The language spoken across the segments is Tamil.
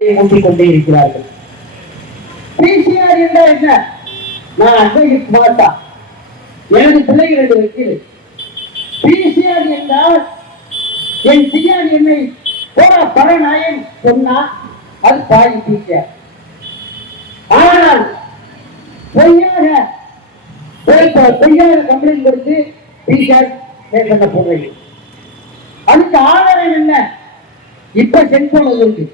ஊட்டிக் கொண்டே இருக்கிறார்கள். பிசிஆர் என்றால் என்ன? நான் அட்வொகேட் மாட்டா எனது பிள்ளைகள் ரெண்டு பிசிஆர் என்றால் என் சிஆர் என்னை போரா பரநாயன் சொன்னா அது பாதி பிசிஆர் ஆனால் பொய்யாக பொய்யாக கம்ப்ளைண்ட் கொடுத்து பிசிஆர் பண்ண போடுறீங்க அதுக்கு ஆதாரம் என்ன? இப்ப செல்போன் இருக்கு.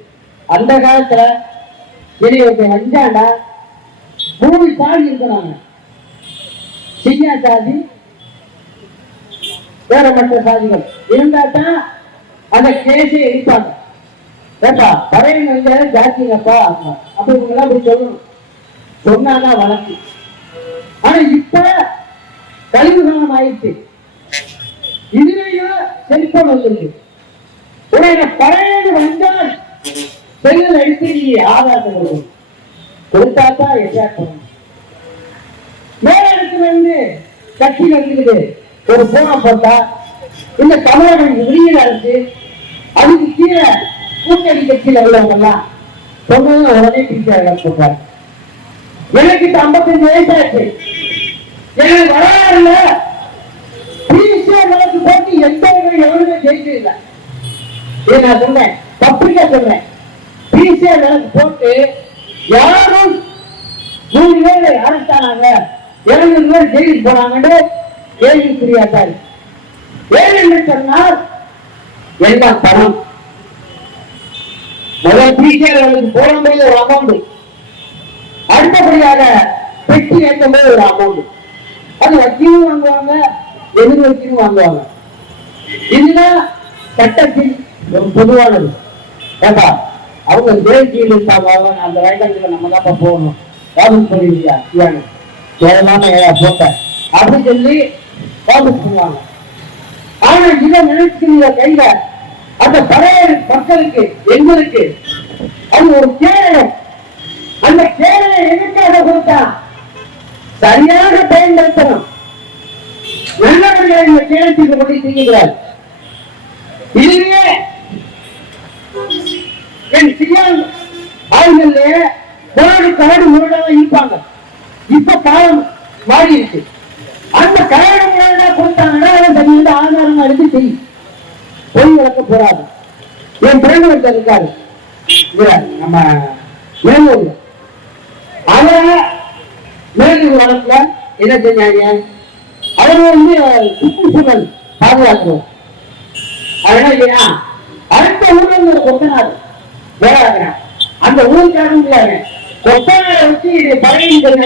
அந்த காலத்துல இனி ஒரு அஞ்சாண்டா மூணு சாதி இருக்கிறாங்க. சின்ன சாதி வேற மற்ற சாதிகள். இருந்தா தான் அந்த கேஸை எடுப்பாங்க ஏப்பா பழைய வந்து ஜாத்திங்கப்பா அப்ப இவங்க எல்லாம் அப்படி சொல்லணும். சொன்னாதான் வழக்கு ஆனா இப்ப கழிவுகாலம் ஆயிடுச்சு. இதுலயும் செல்போன் வந்துருக்கு. உடைய பழையது வந்தால் பெண்கள் எடுத்து ஆதாரத்தை கொடுத்தாத்தா கொடுத்தா தான் மேல இடத்துல இருந்து கட்சி வந்துக்குது ஒரு போனை போட்டா இந்த தமிழகம் விடியல் அரசு அதுக்கு கீழே கூட்டணி கட்சியில் உள்ளவங்கெல்லாம் எல்லாம் உடனே பிடிச்சாங்க சொல்றாங்க எனக்கு இப்ப ஐம்பத்தஞ்சு வயசாச்சு. எனக்கு வரலாறுல பிசிஆ வழக்கு போட்டு எந்த ஒரு எவருமே ஜெயிச்சதில்லை நான் சொன்னேன் பிசிஆ வழக்கு போட்டு யாரும் நூறு பேர் அரெஸ்ட் ஆனாங்க. இருநூறு பேர் ஜெயிலுக்கு போனாங்கன்னு கேள்வி புரியாட்டாரு இருக்கு. ஏன் என்று சொன்னால் எல்லாம் பணம் முதல் பிசிஆர் வழக்கு போடும்போது ஒரு அமௌண்ட் அடுத்தபடியாக பெட்டி ஏற்றும் போது ஒரு அமௌண்ட் அது வக்கீலும் வாங்குவாங்க எதிர் வக்கீலும் வாங்குவாங்க. இதுதான் சட்டத்தில் ஒரு பொதுவானது. ஏப்பா? அவங்க வேண்டியில் இருப்பாங்க அந்த வயதானதுல நம்ம தான் போகணும். வாபஸ் பண்ணிருக்கா சியானு தேவையான போட்ட. அப்படின்னு சொல்லி வாபஸ் பண்ணுவாங்க. ஆனா இதை நினைச்சுக்கிற கையில அந்த பழைய மக்களுக்கு எங்களுக்கு அது ஒரு கேரளம் அந்த கேரளை எதுக்காக கொடுத்தா? சரியாக பயன்படுத்தணும். நல்லவர்களை இந்த கேரளத்துக்கு கொண்டு செய்கிறார் இதுவே என் சியான் ஆய்வுகள்ல காடு கரடு முரடாக இருப்பாங்க இப்ப காலம் மாறி இருக்கு அந்த கரடு முரடா கொடுத்தாங்கன்னா அவன் தனி வந்து ஆதாரம் எடுத்து செய்யும் பொய் வளர்க்க போறாது. என் பிறந்தவர்கள் இருக்காரு. நம்ம மேலூர்ல அத மேலூர் வளர்க்கல. என்ன செஞ்சாங்க? அவர் வந்து சுற்றுச்சூழல் பாதுகாக்கிறோம் அதனால இல்லையா? அடுத்த ஊரில் இருந்து ஒரு கொத்தனார். வேலை அந்த ஊருக்காரங்க இல்லைங்க. வச்சு இது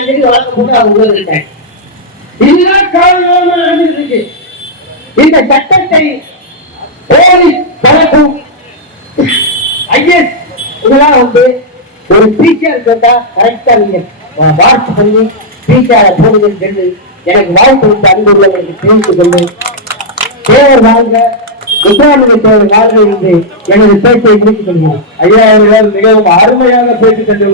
சொல்லி வளர்க்க போட்டு அவங்க உள்ள இதுதான் காலகாலமா இருக்கு. இந்த சட்டத்தை போலீஸ் பழக்கம் ஐஎஸ் இதெல்லாம் வந்து ஒரு டீச்சர் கேட்டா கரெக்டா நீங்க வாட்ச் பண்ணி டீச்சரை போடுங்கன்னு சொல்லி. எனக்கு வாய்ப்பு கொடுத்த அன்பு உள்ளவர்களுக்கு தெரிவித்துக் கொண்டு தேவர் வாழ்க இஸ்லாமிய வாழ்க என்று எனது பேச்சை முடித்துக் கொள்கிறேன். ஐயா அவர்கள் மிகவும் அருமையாக பேசிக் கொண்டு